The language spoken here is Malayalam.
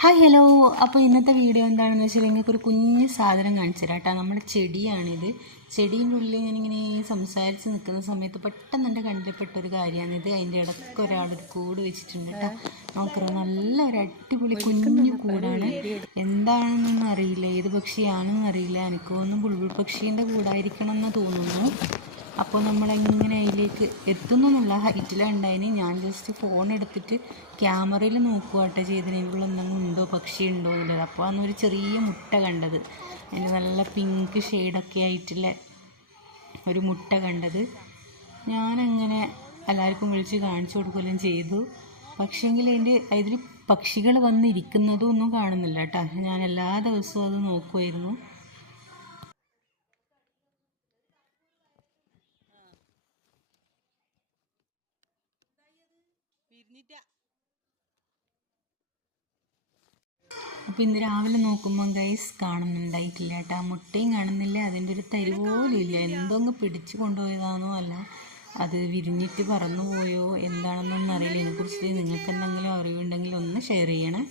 ഹായ് ഹലോ അപ്പോൾ ഇന്നത്തെ വീഡിയോ എന്താണെന്ന് വെച്ചാൽ നിങ്ങൾക്ക് ഒരു കുഞ്ഞ് സാധനം കാണിച്ചു തരാം കേട്ടോ നമ്മുടെ ചെടിയാണിത്. ചെടീന്റെ ഉള്ളിൽ ഞാനിങ്ങനെ സംസാരിച്ച് നിൽക്കുന്ന സമയത്ത് പെട്ടെന്ന് എന്റെ കണ്ടിൽപ്പെട്ട ഒരു കാര്യമാണിത്. അതിന്റെ ഇടയ്ക്ക് ഒരാളൊരു കൂട് വെച്ചിട്ടുണ്ട് കേട്ടോ. നോക്കറ നല്ല ഒരു അടിപൊളി കുഞ്ഞു കൂടാണ്. എന്താണെന്നൊന്നും അറിയില്ല. ഏത് പക്ഷിയാണെന്ന് അറിയില്ല എനിക്കൊന്നും ബുൾബുൾ പക്ഷീന്റെ കൂടായിരിക്കണം എന്ന് തോന്നുന്നു. അപ്പോൾ നമ്മളെങ്ങനെ അതിലേക്ക് എത്തുന്നൊന്നുമില്ല ഹൈറ്റിലുണ്ടായിന് ഞാൻ ജസ്റ്റ് ഫോൺ എടുത്തിട്ട് ക്യാമറയിൽ നോക്കുക കേട്ടോ ചെയ്തതിന് ഇവിടെ എന്തെങ്കിലും ഉണ്ടോ? പക്ഷി ഉണ്ടോ എന്നുള്ളത്. അപ്പോൾ അന്ന് ഒരു ചെറിയ മുട്ട കണ്ടത്. അതിന്റെ നല്ല പിങ്ക് ഷെയ്ഡൊക്കെ ആയിട്ടുള്ള ഒരു മുട്ട കണ്ടത്. ഞാനങ്ങനെ എല്ലാവർക്കും വിളിച്ച് കാണിച്ചു കൊടുക്കുകയും ചെയ്തു. പക്ഷേങ്കിൽ അതിന്റെ അതിൽ പക്ഷികൾ വന്നിരിക്കുന്നതും ഒന്നും കാണുന്നില്ല കേട്ടോ. ഞാൻ എല്ലാ ദിവസവും അത് നോക്കുമായിരുന്നു അപ്പോൾ ഇന്ന് രാവിലെ നോക്കുമ്പോൾ ഗൈസ് കാണുന്നുണ്ടായിട്ടില്ല കേട്ടോ മുട്ടയും കാണുന്നില്ല. അതിന്റെ ഒരു തരി പോലും ഇല്ല. എന്തോങ്ങ് പിടിച്ചു കൊണ്ടുപോയതാണോ അല്ല. അത് വിരിഞ്ഞിട്ട് പറന്നു പോയോ എന്താണെന്നൊന്നും അറിയില്ല. ഇതിനെക്കുറിച്ച് നിങ്ങൾക്ക് എന്തെങ്കിലും അറിവുണ്ടെങ്കിൽ ഒന്ന് ഷെയർ ചെയ്യണേ.